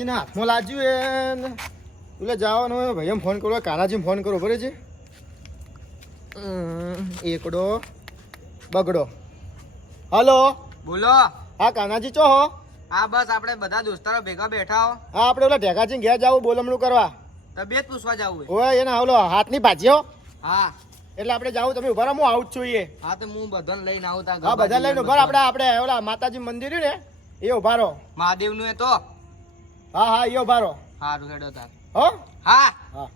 ઢેકાજીના હાથમાં લાજ્યું એટલે જવાનું હોય ભાઈ એમ ફોન કરો કાનાજીને ફોન કરો બરે છે એકડો બગડો. હલો બોલો. હા કાનાજી ચો હો? હા બસ આપણે બધા દોસ્તારો ભેગા બેઠા હો. હા આપણે ઓલા ઢેકાજીને ઘેર જવું બોલમણું કરવા. તબિયત પૂછવા જવું ઓય એને ઓલો હાથની ભાજીઓ. હા એટલે આપણે જાવું તમે ઉભા રહો હું આવું જ છું એ. હા તો હું બધાને લઈને આવું તા. હા બધા લઈને ઉભા આપણે ઓલા માતાજી મંદિર ને એ ઉભા રહો. મહાદેવ નું એ તો. હા હા એ ઉભા રહો. હારું હેડો તાર. હો હા હા.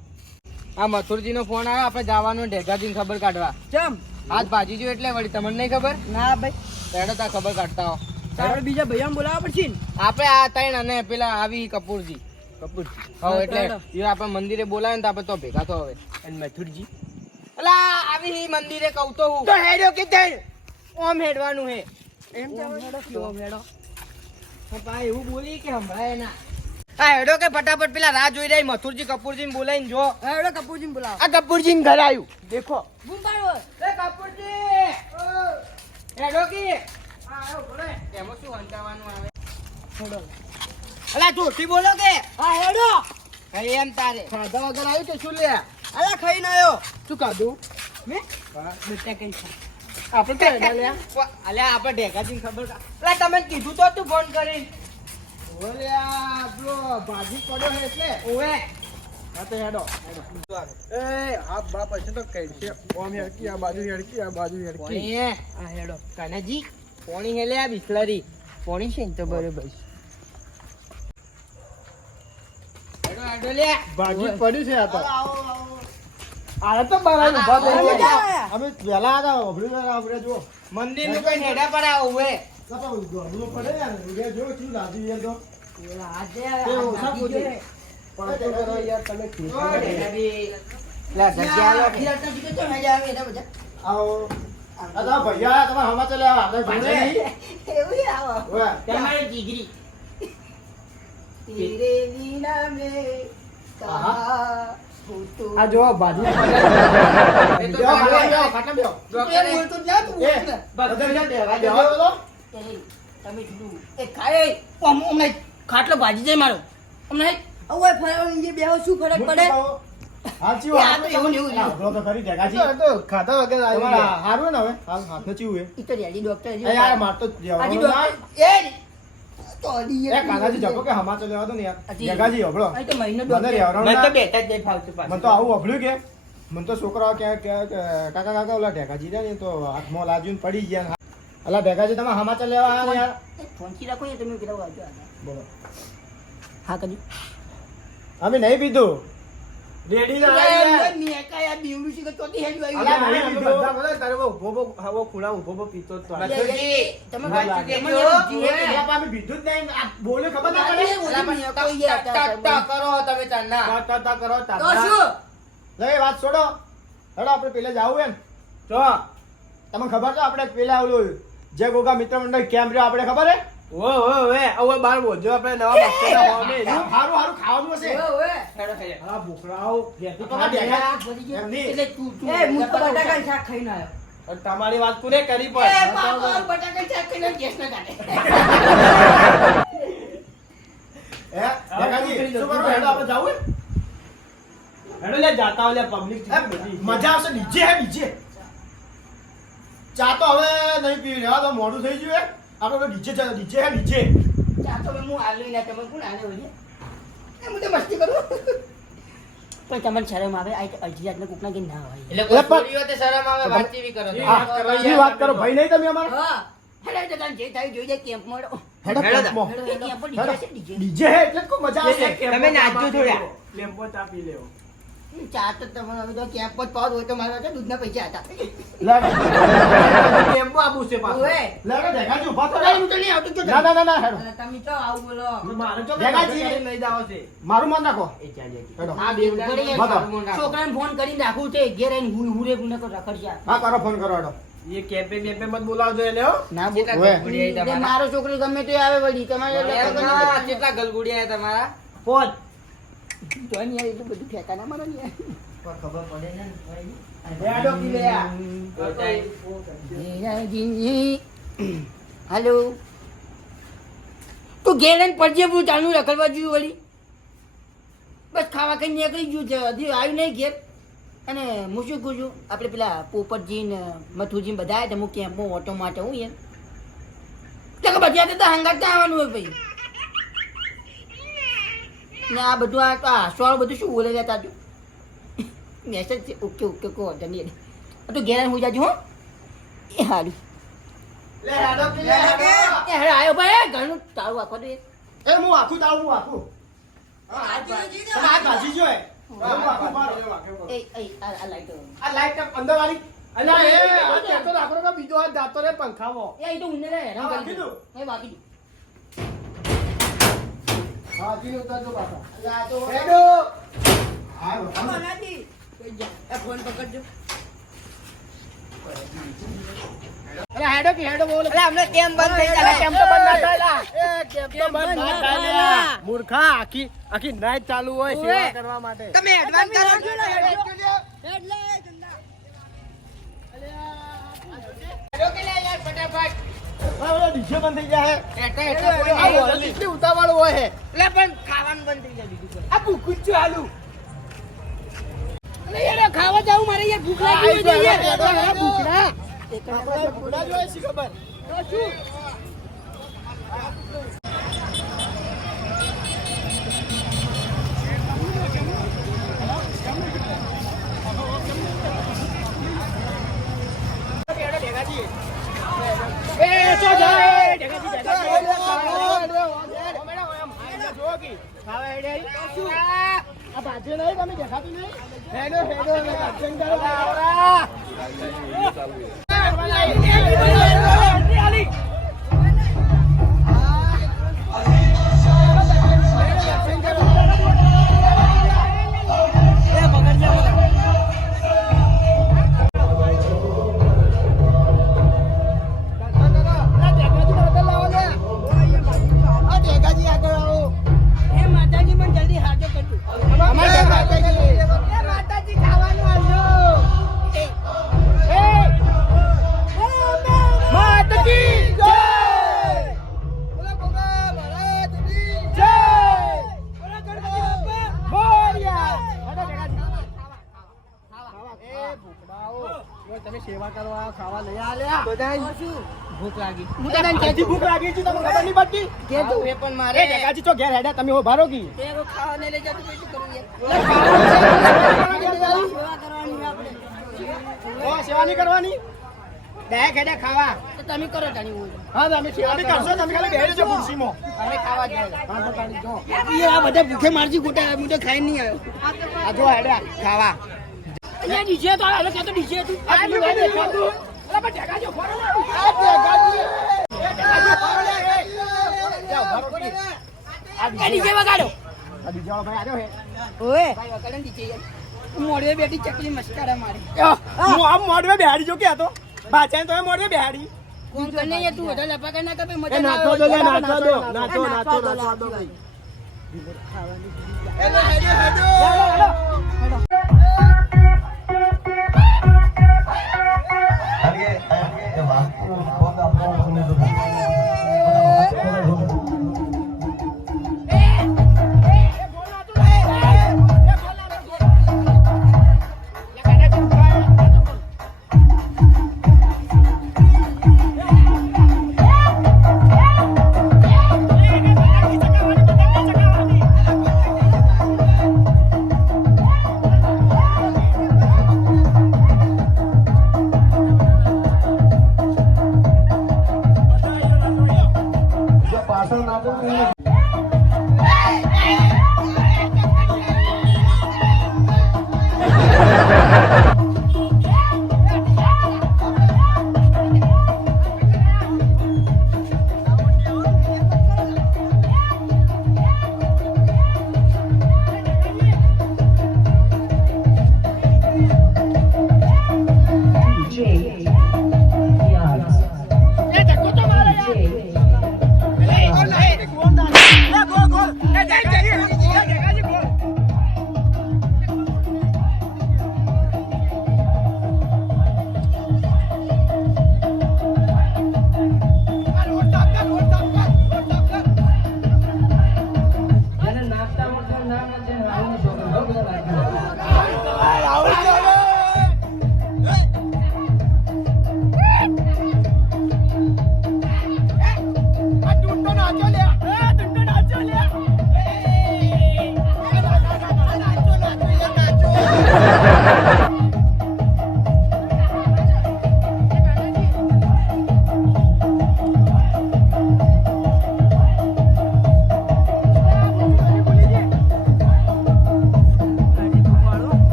આ મથુરજી નો ફોન આવ્યો આપણે જવાનું ઢેકાજી ની ખબર કાઢવા. ચમ આજ ભાજી જો એટલે વળી તમને નહીં ખબર? ના ભાઈ. હેડો તાર ખબર કાઢતા હો. આપણે બીજા ભૈયા બોલાવવા પડશે ને. આપણે આ ત્રણ અને પેલા આવી કપૂરજી. હા એટલે એ આપણે મંદિરે બોલાવે ને તો આપણે તો ભેગા તો હવે. અને મથુરજી અલા આવી મંદિરે કહું તો હું તો હેડો કે તે ઓમ હેડવાનું હે. એમ હેડો પપ્પા એવું બોલી કે સંભળાય ના. હા હેડો કે ફટાફટ પેલા રાહ જોઈ રહી મથુરજી કપૂરજી બોલાઈને જો. હેડો કપૂરજી બોલાવો. આ કપૂરજી ઘર આવ્યું દેખો. બૂમ પાડો. એ કપૂરજી હેડો કે આવો બોલે એમાં શું હંતાવાનું આવે. હેડો. અલા જોરથી બોલો કે. હા હેડો. કઈ એમ તારે ખાધા વગર આવ્યું કે શું લે? અલા ખાઈને આવ્યો. શું ખાધું? મે બેટા કઈ છે. આપણે તો હેડા લે. અલ્યા આપણે ઢેકાજીને ખબર અલા તમે કીધું તો તું ફોન કરીને. ઓલ્યા આપણો ભાજી પડ્યો છે એટલે. ઓવે હા તો હેડો એ હાથ બાપ હશે તો કઈ છે ઓમ હેડકી આ બાજુ હેડકી આ બાજુ હેડકી. પોણી હે. હા હેડો કાનાજી પોણી હે લે આ બિસ્લરી પોણી છે ને તો બરોબર. હેડો હેડો લે ભાજી પડ્યું છે આ તો. આ તો બરાબર ઉભા અમે કરી ક્યાં અમે વહેલા હતા ઓભળ્યું આપણે જો મંદિર નું કઈ હેડા પર આવો ઓવે. કપા ગોળું પડે યાર ઉડે જો શું લાદી યાર તો આજે એ ઓછા પૂછે પણ તો કરો યાર તમે ઓ ઢેકાજી લા જગ્યા લો આવો આ તો ભૈયા તમારે હમા ચલે આવા આપણે જોડે નહીં એવું આવો ઓય તમારી જીગરી તેરે વિના મે કહા ફૂટો. આ જો ભાજી એ તો ખાટમ બેહો એ બોલતો જ ના તું એ બોલ ને. બધા બેહો તો તમે જુદું એ ખાય અમને ખાટલો ભાજી જાય મારો અમને હવે ફરવાની જે બેહો શું ફરક પડે હાચી એ આ તો એવું ને એવું જ. વાત તો ખરી ઢેકાજી તો ખાધા વગર આવ્યું હારું ને હવે હાલ હાથ નો ચીવું હે ઈ તો રેડી ડોક્ટર એ યાર માર તો આજી જવાનું ડોક્ટર એ તો અડી એ કાનાજી જપો કે હમા ચલે આવો તો ને યાર ઢેકાજી હબળો આ તો મહિનો મને ડોક્ટર રેવરાવ મને તો ના બેઠા જ નહીં ફાવતું મને તો આવું હબળ્યું કે મને તો છોકરાઓ કે કાકા કાકા ઓલા ઢેકાજી રહ્યા ને તો હાથમાં લાજ્યું ને પડી ગયા અલા ઢેકાજી તમે હમા ચલે આવો યાર ફોન કી રાખો એ તમે કેટલા વાગ્યો બોલો હા કદી અમે નહીં પીધું રેડી ના મે કાયા બીવડું છે કે તોતી હેડ્યું અલા, આવ્યું નહીં પીધું. તમે તમે મથુરજી, બાપા અમે પીધું જ નહીં આ બોલે ખબર ના પડે કરો તમે ચાંદના તા તા કરો તા તો શું લે વાત છોડો હેડો આપણે પેલે જાવું એમ તો તમને ખબર છે આપણે પેલા ઓલું જે ગોગા મિત્ર મંડળ કેમ્પ રહ્યો આપણે ખબર હે હારું હારું ખાવાનું હશે ઓએ હા ભૂખરાઓ ઘેરથી તો ઓએ બેઠા એમ નહીં. એટલે તું એ હું તો બટાકા શાક ખાઈને આવ્યો તમારી વાત કોને કરી એ પાપા બટાકા શાક ખાઈને ગેસ ના કાઢે હે દેખાજી શું કરું હેડો આપણે જાવું મજા આવશે નીચે હે નીચે ચા તો હવે નહીં પીવી રહેવા તો મોડું થઈ ગયું હે આપણે તો નીચે નીચે હે નીચે ચા તો હું આલ્યો ના તમે કોણ આલ્યો હોય એ હું તો મસ્તી કરું પણ તમને શરમ આવે આ અરજી આજના કોકના કે ના હોય એટલે કોઈ છોડીઓ તે શરમ આવે વાત કેવી કરો તમે? એ વાત કરો ભાઈ નહીં તમે અમારા હા હેડો તો તને જે થાય જોઈ જાય કેમ્પ મળો હેડો હેડો કેમ્પમાં. હેડો એ કેમ્પ પર ડીજે છે ડીજે ડીજે હે એટલે તો મજા આવશે તમે નાચજો થોડા ચા તો તમારે હવે તો કેમ્પ પર પાવ હોય તો મારા દૂધના પૈસા હતા ઓએ લેડો દેખાજી ઊભા થો હું તો નહીં આવતો તો ના ના ના ના હેડો તમે તો આવું બોલો દેખાજી મારું મન રાખો હેડો હા બે ઉઘડી બતાવો. છોકરાને ફોન કરીને રાખવું છે ઘેર આવીને હુરે ગુને તો રખડશે હા કરો ફોન કરો હેડો ના કેટલા ઓએ. ગલગુડિયા તમારા? મારો છોકરો ગમે તે આવે વળી તમારે કેટલા કેટલા ગલગુડિયા તમારા? જોઈ એટલું બધું ફેંકા ના મારો ને ખબર પડે ને હેલો તું ઘેર આવીને પડજે હું ચાલુ રખડવા જોયું વળી બસ ખાવા કઈ નીકળી ગયું છે હજી આવ્યું નહીં ઘેર અને હું શું કહું છું આપણે પેલા પોપટજી ને મથુજી બધા આવ્યા હું કેમ્પમાં ઓટો માટે હું યાર ત્યાં બધા તો હંગાત આવવાનું હોય ભાઈ ને આ બધું આ તો હાસવાળું બધું શું બોલે રહ્યા તાતું મેસેજ છે ઓકે ઓકે કહો ધન્ય તો ઘેર હું જાજુ હો એ હારું લે હેડો કે લે હેડો. એ હવે આવ્યો ભાઈ ઘરનું તારું આખો દે એ હું આખું તારું હું આખું હા આ ભાજી જો હે હું આખું મારો. એ આ લાઈટ આ લાઈટ અંદર વાળી અલા એ આ કેતો રાખો કે બીજો હાથ જાતો રે પંખામાં. એ તો ઉને રે હા, વાગી દઉં. એ વાગી દઉં. હા જીનો ઉતારજો પાછા. અલા આ તો હેડો હા મનાજી એ ફોન પકડજો અલા હેડો કે હેડો બોલ. અલા હમણાં કેમ બંધ થઈ જાય કેમ તો બંધ ના થાય એ કેમ તો બંધ ના થાય મૂર્ખા આખી નાઈટ ચાલુ હોય સેવા કરવા માટે. તમે એડવાન્સ કરો હા ઓલો ડીજે બંધ થઈ જાય આ વોરસ કેટલી ઉતાવળ હોય હે. એટલે પણ ખાવાનું બંધ થઈ જાય બીજું કોઈ આ ભૂખું જ છું આલુ. અરે યાર ખાવા જાવું મારે યાર ભૂખ લાગી હોય છે યાર ભૂખડા. આપણે ફૂડા જોઈએ છે ખબર એ તો જાય. આ ભાજી નહીં તમે દેખાતું નહીં. હેડો હેડો અને દર્શન કરો. એ માતાજી મને જલ્દી હાજો કરજો એ માતાજી ખાવાનું આવજો માતાજી જય. તમે સેવા કરવા ખાવા લઈ આલ્યા ભૂખ લાગી ત્યાંથી ભૂખ લાગી છે તમને ખબર નહીં પડતી કે તું એ પણ એ મારે ઢેકાજી તો ઘેર હેડ્યા તમે ઉભા રહો કી એ ખાવાને લઈ જતું પછી કરું યાર સેવા કરવાની આપણે ઓ સેવા નહીં કરવાની ડાયરેક્ટ હેડ્યા ખાવા તો તમે કરો તાણી હોય હા તમે સેવા નહીં કરશો તમે ખાલી બેસી જો ખુરશીમાં અમે ખાવા જોઈએ હા તો તાળી જો આ બધા ભૂખે મારજી ગોટા હું તો ખાઈ નહીં આવ્યો આ જો હેડ્યા ખાવા અહીંયા ડીજે તો હાલે કે તો ડીજે હતું આ પેલું હોય દેખાતું અલા પણ ઢેકાજી ઉભા રહો ને. આ ઢેકાજી ઉભા રહો ને, એ. જા, ઉભા રહો કી. આ એ ડીજે વગાડો આ બીજા વાળો ભાઈ આવ્યો હે ઓએ ભાઈ વગાડો ને ડીજે યાર મોડે બેઠી ચકલી મસ્કારા મારી હું આમ મોઢવે બેહાડી જો કે હતો બાચાને તો મોઢવે બેહાડી કોણ કને યાર તું વધારે લપાકા ના કપે મજા એ ના નાચો દો લે આવે. નાચો દો નાચો નાચો નાચો દો ભાઈ હેડો હેડો Hey!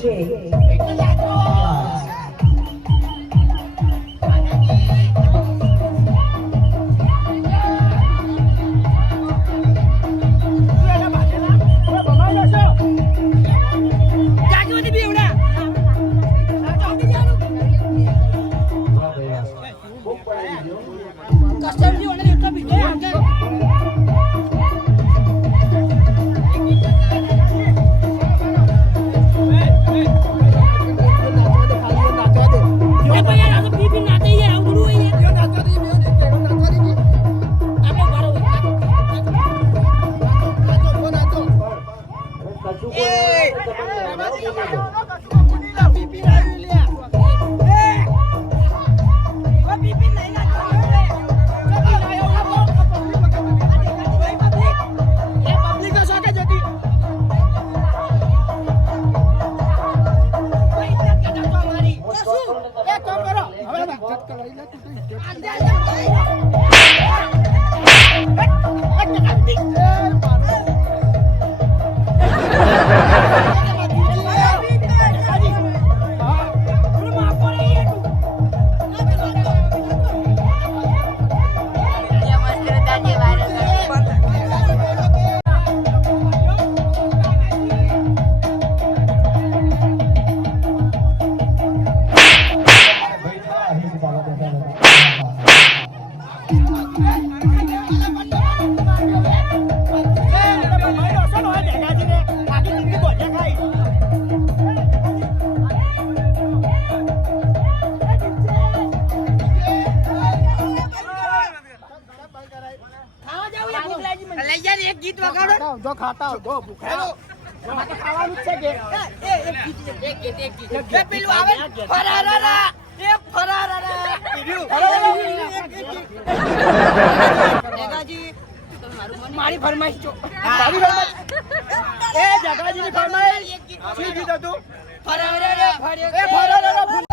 છે જો ખાતા જો ભૂખાય ખાવાનું જ છે કે પેલું આવે ફરારા એ ફરારા મારી ફરમાઈશ છો મારી ફરમાઈશ એ જગાજીની ફરમાઈશ શું કીધું તું ફરારા એ ફરારા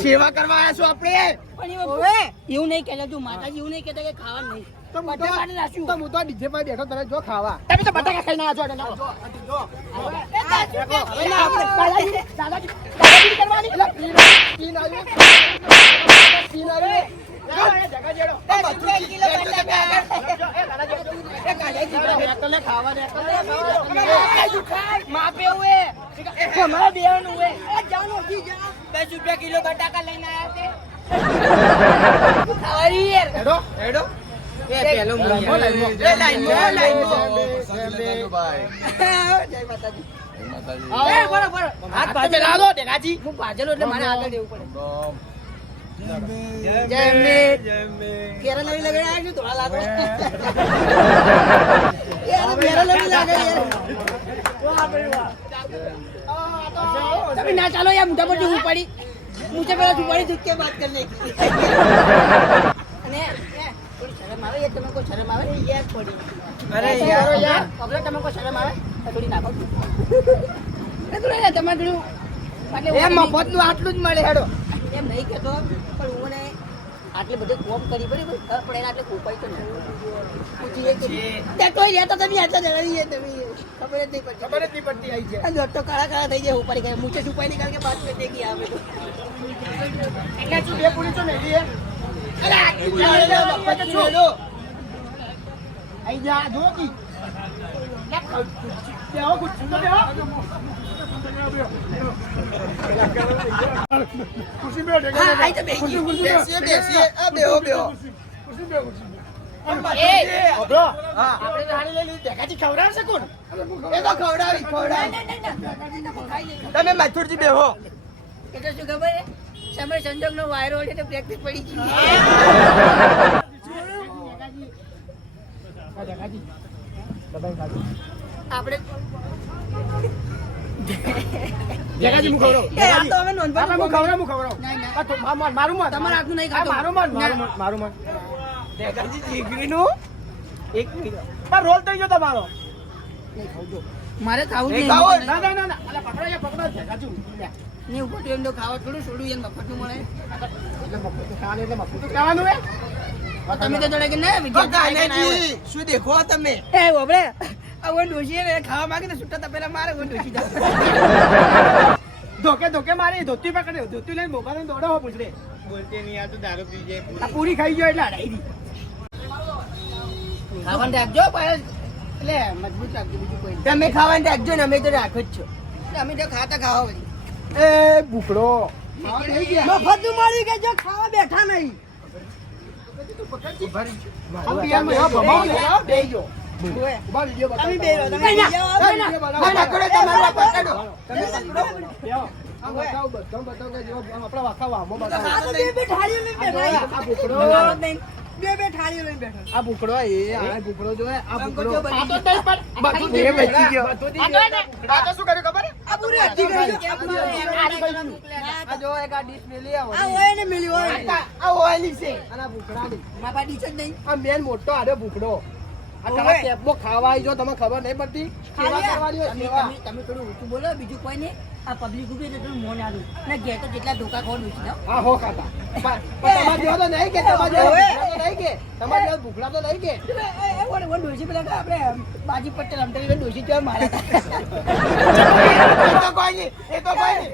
સેવા કરવા આવ્યા છો આપણે એવું નહીં કહેતા તું માતાજી એવું નહીં કહેતા કે ખાવા નહીં તો બધા માટે રાખ્યું. તો હું તો ડીજે પર બેઠો તને જો ખાવા તમે તો બટાકા ખાઈને આવ્યા છો દાદાગીરી કરવાની એટલે પીન આવ્યું પીન આવ્યું કિલો બટાકા લઈને આવ્યા તમે ના ચાલો યાર મોટા મોટી ઉપાડી मुझे पहले तुम्हारी दुख के बात करने की અને થોડી શરમ આવે યાર તમને કોઈ શરમ આવે યાર થોડી અરે યાર હવે તમને કોઈ શરમ આવે થોડી નાખો એ તો યાર તમારે થોડું એ મફતનું આટલું જ મળે હેડો એમ નહીં કહેતો પણ હું ને આટલે બધે કોમ કરી પડી પણ એને આટલે કોપાઈ તો નહીં પૂછીએ કે ત્યાં કોઈ રહેતા તમે આટલા જણાવીએ તમે ખબર જ નહીં પડતી આઈ છે આ દોસ્તો કાળા કાળા થઈ ગયા ઉપાડી ગયા મુझे છુપાઈ निकाल के बात करने की આવે તો એટલે તું બે પૂરી તો મેલી હે અરે આઈ જા જો કી બેહો કુછ સુનો બેહો ખુશી બેહો હા આઈ તો બેસી બેસીએ આ બેહો બેહો ઓબરો આપણે તો હારી લઈ લીધી દેખાતી ખવડાવશે કોણ એ તો ખવડાવી તમે મથુરજી બેહો એટલે શું ખબર હે સમય સંજોગનો વાયરો એટલે તો પ્રેક્ટિસ પડી ગઈ આપણે દેખાતી હું ખવડાવું એ આ તો હવે નોંધવાનું હું ખવડાવું નહીં, નહીં. આ તો મારું મન તમારે આટલું નહીં ખાતો. મારું મન દેખાજી જીગરીનું એક મિનિટ આ રોલ થઈ ગયો તમારો મારે ખાવું જ નહીં નહીં ખાવો? ના ના ના ના અલા પકડો દેખાતું નહીં ઉપર તો એમ તો ખાવા થોડું છોડું એને મફતનું મળે એટલે મફત ખાવાનું એટલે મફત ખાવાનું હે તમે તો જોડે કે ના કાનાજી શું દેખો તમે એ ઓબળે આ વો ડોશી ને ખાવા માંગે તો છૂટા તપેલા મારે વો ડોશી જાવ ધોકે મારી ધોતી પકડ્યો ધોતી લઈને મોબાઈલ દોડો હો પૂછડે બોલતે નહીં આ તો દારૂ પી જાય આ પૂરી ખાઈ ગયો એટલે હડાઈ દી ખાવાનું રાખજો પણ એટલે મજબૂત રાખજો બીજું કોઈ નહીં. તમે ખાવાનું રાખજો ને અમે તો રાખો જ છો એટલે અમે તો ખાતા ખાવા વળી એ ભૂખડો મફતનું મળી કે જો ખાવા બેઠા નહીં આ બિયારમાં એવા ભમાવો ને, આ બેહી ગયો. ઉભા વિડીયો બતાવો. તમે બેહો, તમે ના, બેહો, ના, ના, વિડીયો બતાવો. ના, પકડો તમારે આ પકડો. તમે પકડો. બેહો. આ બતાવો, બધાને બતાવો કે જેવો આમ આપણા વાંકા વામો બતાવો. આ તો બે બે થાળીઓ લઈને બેઠા આ ભૂખડો. બે બે થાળીઓ લઈને બેઠા આ ભૂખડો એ આ ભૂખડો જો હે, આ ભૂખડો. આ તો આ તો તઈ પણ બધું એ બચી ગયો. આ તો શું કર્યું ખબર હે? આ પૂરી હજી ગઈ આ જો એક આ ડીશ મેલી આવો આ હોય ને મિલી હોય આ ઓઈલી છે અને આ ભૂખડાની. મારા પાસે ડીશ જ નહીં આ મેન મોટો આડો ભૂખડો. આ કાળા ટેપમાં ખાવા આવી જો તમને ખબર નહીં પડતી સેવા કરવાની હોય, સેવા. તમે થોડું ઊંચું બોલો બીજું કોઈ નહીં આ પબ્લિક ઉભી એટલે થોડું મોન આલું ને ઘેર તો જેટલા ધોકા ખોડ ઊંચી જાઓ હા હો ખાતા પણ તમારે જેવો તો નહીં કે તમારે જેવો ભૂખડા તો નહીં કે તમારે જેવો ભૂખડા તો નહીં કે ડોસી પેલા કે આપણે બાજી પટેલ અમદાવાદ ડોસી જોવા મારા એ તો કોઈ નહીં એ તો કોઈ નહીં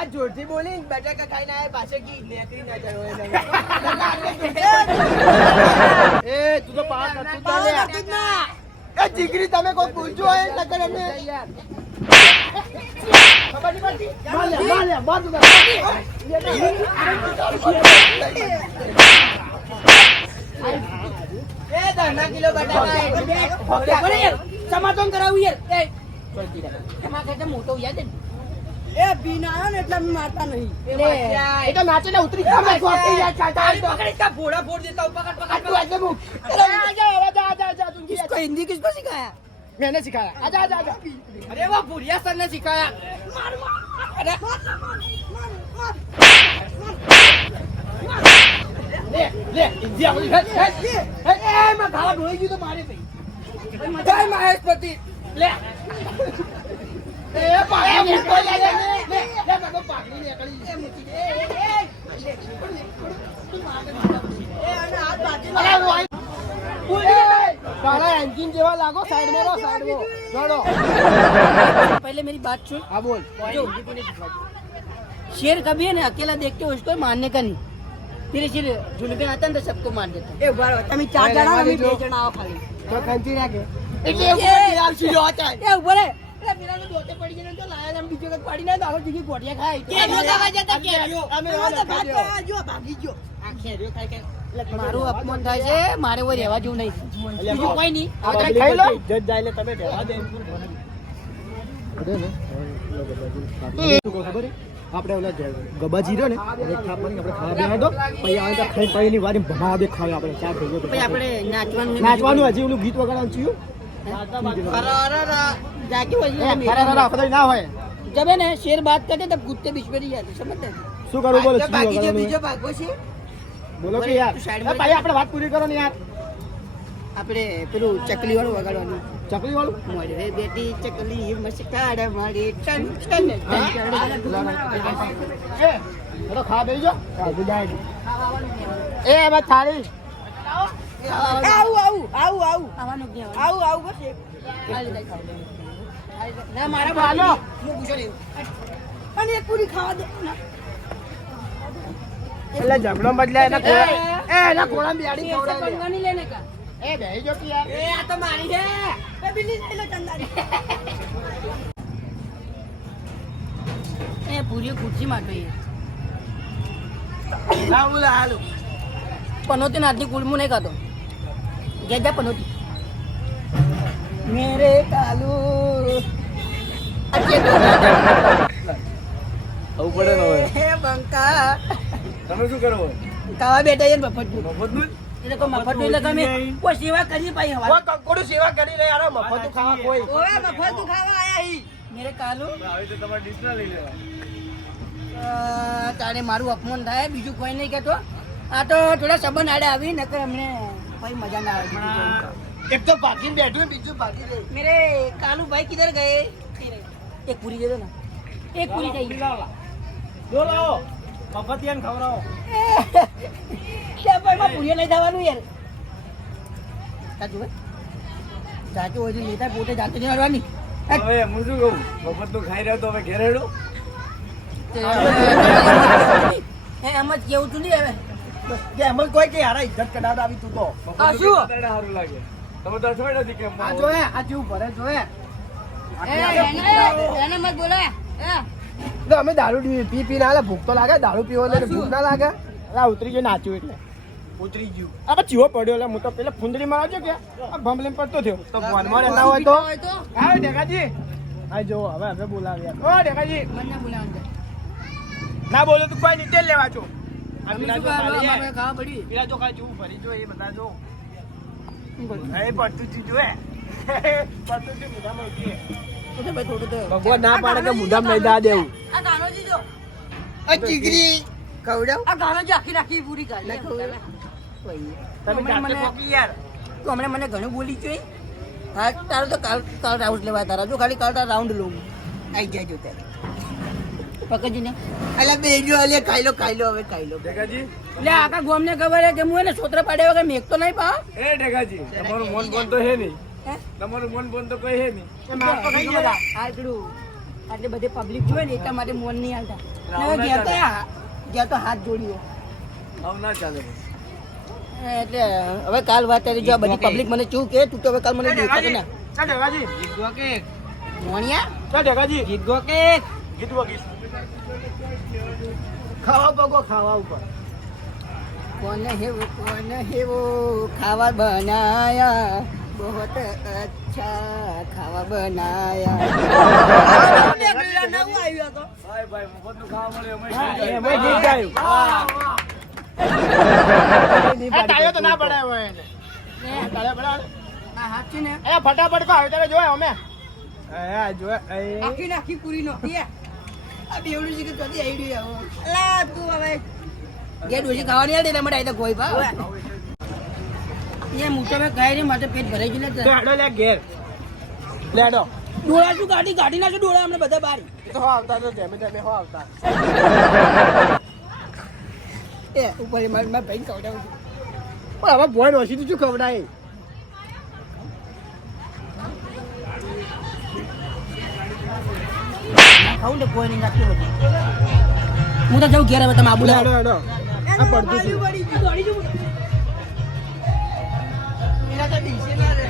આ જોરથી બોલી બટાકા ખાઈને આયા પાછળ કી નેકરી ના જાય એ તું તો પાસ કરતું જ ના લે. એ જીગરી તમે કોઈ પૂછજો હોય નકર અમે યાર ખબર નહીં પડતી માર તું એ 10 કિલો બટાકા સમાધાન કરાવું યાર એમાં કહેતા મોટો યાદ ને એ બીના આવ્યો ને એટલે અમે મારતા નહીં એ તો નાચે ને ઉતરી ગયો મેં ગોતી યાર ચાટા તો ફોડા ફોડ દેતા પકડ આટલું આજે મુક આજા તું किसको हिंदी किसको सिखाया मैंने सिखाया आजा आजा आजा અરે વાહ ભુરિયા સર ને શીખાયા ले ले इंडिया बोली हे मैं खावा ढोई गई तो मारे भाई જય મહેશપતિ ले ए पागल ने कोई ले ले ले बाबा पागल ने करी अरे वो काला इंजन जेवा लागो साइड में रो जोड़ो पहले मेरी बात सुन हां बोल जो शेर कभी है ना अकेला देखते हो उसको मारने का नहीं तेरे शेर झुंड में आता है तो सबको मार देता है તમે ચાર જણા અમે બે જણા આવો ખાલી तो खांती राखे એટલે યાર સીધો હતા એ ઉપર એ પેલા તો દોતે પડી ગયો તો લાયા એમ બીજો કઈ પડી ના તો આગળ બીજી ગોટિયા ખાય કેરીઓ ખાવા જતા કેરીઓ અમે તો ભાગ જો ભાગી ગયો આ કેરીઓ ખાય કે મારું અપમાન થાય છે મારે ઓય રહેવા જેવું નહીં બીજું કોઈ નહીં આપણે ખાઈ લો જજ જાય એટલે તમે ઢેવા દે ખબર આપણે ઓલા ગબાજી રહ્યો ને એક થાપવાની આપણે ખાવા બેહા દો પછી આવે તો ખાઈ પાઈની વારી ભમાવા દે ખાવા આપણે ચાર થઈ ગયો પછી આપણે નાચવાનું નાચવાનું હજી ઓલું ગીત વગાડવાનું થયું जाके वही એ ખરેખર આખો દી ના હોય. जब है ना शेर बात करते तब कुत्ते बीच में नहीं जाते समझते શું કરવું બોલો, શું बाकी जो કરવાનું? बीजो भागो છે બોલો કે યાર. સાઈડ એ ભાઈ આપણે વાત પૂરી કરો ને યાર. આપણે પેલું ચકલી વાળું વગાડવાનું ચકલી વાળું. મોરે બેટી ચકલી મસ્કાડ મારી ટન ટન એ હેડો ખા બેસજો. એ બસ થાળી. આવું આવું આવું આવું આવું આવું બસ ના મારા હાલો. હું પૂછો નહીં અને એક પૂરી ખાવા દે એટલે ઝઘડો બદલાય એના ખોળા- એ એના ખોળામાં બેહાડી ऐसा ખવડાવી દે. पंगा नहीं लेने का એ બેહી જો કે યાર. ए आ तो मारी है ए बिल्ली ले लो चंदारी ए पूरी कुर्सी मार गई हालो पनोती नातनी कुलमू नहीं खातो क्या जा पनोती मेरे कालू આવું પડે ને હવે हे बंका તમે શું કરો કાવા બેઠા છે ને મફત મફતનું એ લોકો મફત નહીં લગામે કોઈ સેવા કરી પાઈ હવા કોઈ કંકોડું સેવા કરી રહી યાર મફતું ખાવા કોઈ. ઓએ મફત ખાવા આયા હી મેરે કાલુ આવી તો તમારે ડિશ ના લઈ લેવા તારે મારું અપમાન થાય બીજું કોઈ નહીં કહેતો આ તો થોડા સંબંધ આડે આવી નકર અમને કોઈ મજા ના આવે બીજું કોઈ. એક તો ભાગીને બેઠું ને બીજું ભાગી રહી. मेरे कालू भाई किधर गए एक पूरी दे दो ना एक पूरी चाहिए જો લાવો મફતિયાને ખવડાવો. क्या भाई मैं पूरी नहीं दवालू यार चाचू चाचू वो जो लेता है पोते जाते नहीं मारवानी હવે હું શું કહું મફતનું ખાઈ રહ્યો તો હવે ઘેર હેડો એમ જ કેવું છું નહીં હવે કે એમ જ કોઈ કે યાર ઇજ્જત કઢાવતા આવી તું તો. આ શું? સારું લાગે તમે તો અઠવાડિયા નથી કેમ આ જોયે આ જેવું ભરે જોયે. એને મત બોલો તો અમે દારૂ પી પી ના ભૂખ તો લાગે દારૂ પીવો એટલે ભૂખ ના લાગે. અલા ઉતરી ગયો નાચ્યું એટલે ઉતરી ગયું આ પછી ચીવો પડ્યો એટલે હું તો પેલા ફુંદરી માં આવજો કે આ ભમલીમ પડતો થયો તો ભણમાં રહેતા હોય તો હા ડેકાજી હા જો હવે બોલાવ્યા ઓ ડેકાજી મને બોલાવવાનું ના બોલો તો કોઈ નીચે જ લેવા છો. આ અમે પેલા શું જો ખાલી કરવા હે. અમારે ખાવા પડી પેલા જો ખાલી જેવું ભરી જો એ બધા જો એ પડતું જ જોયે પડતું જ મુધામાં ઉઠીએ. તો ભાઈ થોડું તો ભગવાન ના પાડે કે મુધામ નહીં દા દેવું. આ ગાનો જીજો આ ચીકરી ખવડાવ આ ગાનો જ આખી નાખી પૂરી કાઢી તમે હમણાં જાતે મને- પોકી યાર. તું હમણાં મને ઘણું બોલી છે હા તારો તો કાલ કાલ રાઉન્ડ લેવા તારા જો ખાલી કાલ તારા રાઉન્ડ લઉં આઈ જાય જો ત્યારે પકડજી ને અલા બેજો અલે ખાઈ લો હવે ખાઈ લો ઢેકાજી લે આખા ગોમ ને ખબર હે કે હું એને સોત્ર પાડ્યા વગર મેક તો નહીં પા એ ઢેકાજી તમારું મન બોન તો હે નહીં હે તમારું મન બોન તો કોઈ હે નહીં એ માર તો ખાઈ ગયા. આ પેલું આટલી બધી પબ્લિક જોવે ને એટલા માટે મોન નહીં હાલતા રાઉન્ડ ના ગયા તો હાથ જોડ્યો આવું ના ચાલે એટલે હવે કાલ વાત કરી જો આ બધી પબ્લિક મને ચૂ કે તું તો હવે કાલ મને દેખાતો ના ચા ઢેકાજી ગીતગો કે મોણિયા ચા ઢેકાજી ગીતગો કે ગીતવો ગીત ખાવા પગો ખાવા ઉપર કોને હેવો ખાવા બનાયા બહોત અચ્છા ખાવા બનાયા ભાઈ ભાઈ મફતનું ખાવા મળે અમે એમાં ગીત ગાયું. આ તાળીઓ તો ના પડાય હોય એને. તાળીઓ પડાવે ને? આ હાથ છે ને એ ફટાફટ કો આવે ત્યારે જોયે અમે આ જોયે એ આખી નાખી પૂરી નો આ બેવડું છે કે કદી આઈડિયો આવો અલા તું હવે જે ડોસી ખાવાની હતી એટલે મને આઈ તો કોઈ ભાવ એ મૂઠો મેં ખાઈ રહી માટે પેટ ભરાઈ ગયું ને લેડો લે ઘેર લેડો ડોળા શું કાઢી નાખો ડોળા અમને બધા બાર એ તો હો આવતા તો ધેમે ધેમે હો આવતા એ ઉપર મારી ભાઈ ખવડાવું છું પણ હવે ભોય ઓછી તો શું ખવડાય ખાવું ને કોઈ નહીં નાખ્યું બધું હું તો જાઉં ઘેર હવે તમે આબુ લેડો લેડો આ પડતું છે. એના તો દિવસે ના રહે